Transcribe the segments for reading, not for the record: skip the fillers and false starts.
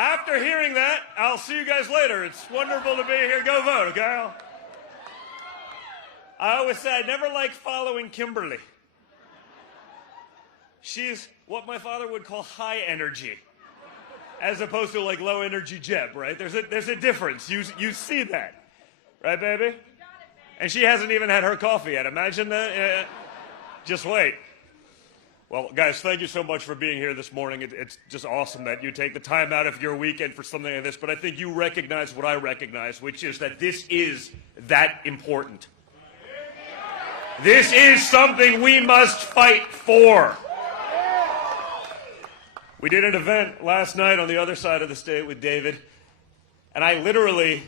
After hearing that, I'll see you guys later. It's wonderful to be here. Go vote, okay? I always say I never liked following Kimberly. She's what my father would call high energy, as opposed to like low energy Jeb, right? There's a difference. You see that, right, baby? And she hasn't even had her coffee yet. Imagine that. Just wait. Well, guys, thank you so much for being here this morning. It's just awesome that you take the time out of your weekend for something like this. But I think you recognize what I recognize, which is that this is that important. This is something we must fight for. We did an event last night on the other side of the state with David, and I literally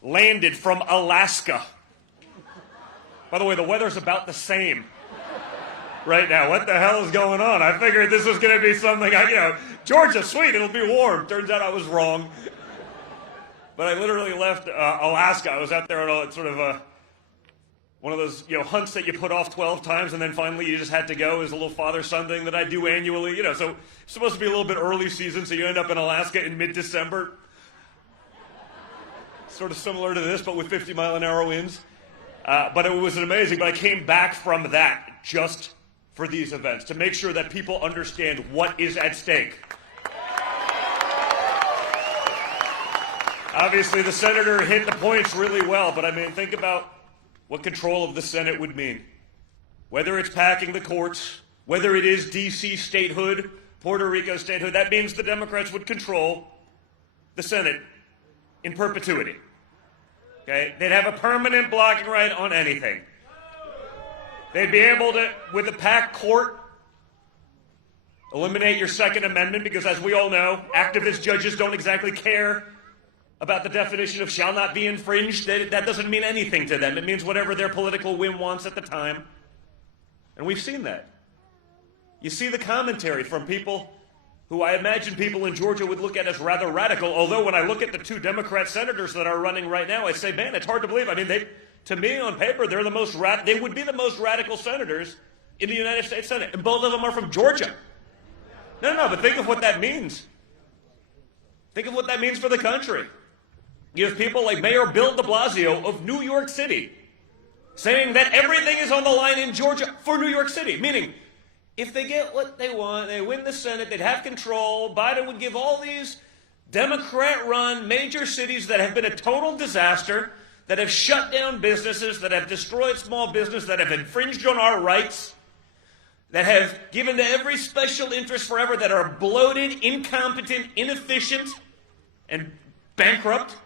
landed from Alaska. By the way, the weather's about the same right now. What the hell is going on? I figured this was going to be something, Georgia, sweet, it'll be warm. Turns out I was wrong. But I literally left Alaska. I was out there on sort of one of those, hunts that you put off 12 times and then finally you just had to go. Is a little father-son thing that I do annually, so it's supposed to be a little bit early season, so you end up in Alaska in mid-December. Sort of similar to this, but with 50-mile-an-hour winds. But it was amazing. But I came back from that just for these events, to make sure that people understand what is at stake. Obviously, the senator hit the points really well, but I mean, think about what control of the Senate would mean. Whether it's packing the courts, whether it is D.C. statehood, Puerto Rico statehood, that means the Democrats would control the Senate in perpetuity. Okay? They'd have a permanent blocking right on anything. They'd be able to, with a packed court, eliminate your Second Amendment, because as we all know, activist judges don't exactly care about the definition of shall not be infringed. That doesn't mean anything to them. It means whatever their political whim wants at the time. And we've seen that. You see the commentary from people who I imagine people in Georgia would look at as rather radical, although when I look at the two Democrat senators that are running right now, I say, man, it's hard to believe. I mean, to me, on paper, they would be the most radical senators in the United States Senate. And both of them are from Georgia. No, but think of what that means. Think of what that means for the country. You have people like Mayor Bill de Blasio of New York City saying that everything is on the line in Georgia for New York City, meaning if they get what they want, they win the Senate, they'd have control, Biden would give all these Democrat-run major cities that have been a total disaster, that have shut down businesses, that have destroyed small business, that have infringed on our rights, that have given to every special interest forever, that are bloated, incompetent, inefficient, and bankrupt.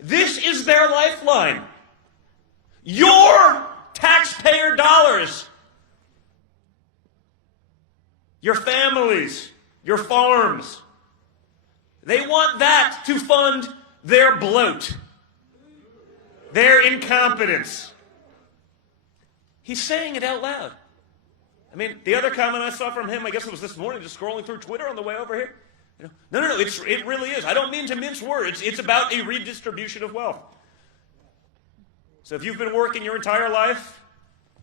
This is their lifeline. Your taxpayer dollars. Your families, your farms. They want that to fund their bloat, their incompetence. He's saying it out loud. I mean, the other comment I saw from him, I guess it was this morning, just scrolling through Twitter on the way over here. No, it really is. I don't mean to mince words. It's about a redistribution of wealth. So if you've been working your entire life,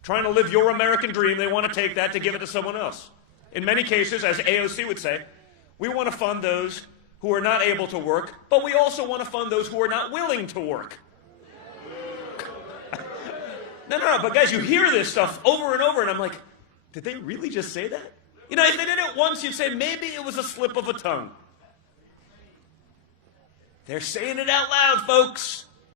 trying to live your American dream, they want to take that to give it to someone else. In many cases, as AOC would say, we want to fund those who are not able to work, but we also want to fund those who are not willing to work. No, but guys, you hear this stuff over and over, and I'm like, did they really just say that? If they did it once, you'd say maybe it was a slip of a tongue. They're saying it out loud, folks.